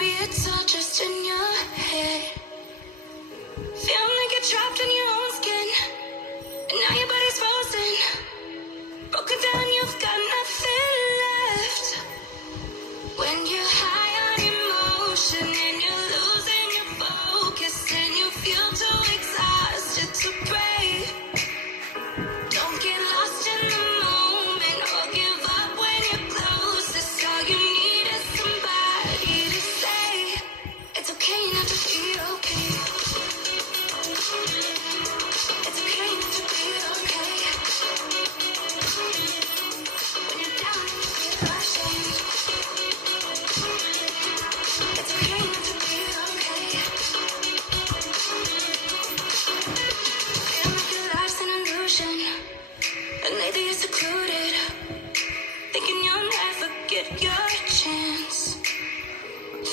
maybe it's all just in your head. Feeling like you're trapped in your own skin, and now your body's frozen. Broken down, you've got nothing left. When you're high on emotion and you're losing your focus, and you feel too exhausted to pray. Don't get lost in the moment or give up when you're closest. All you need is somebody to say it's okay not to be okay. It's okay not to be okay. When you're down and you feel ashamed, it's okay not to be okay. Feel like your life's an illusion, and lately you're secluded, thinking you'll never get your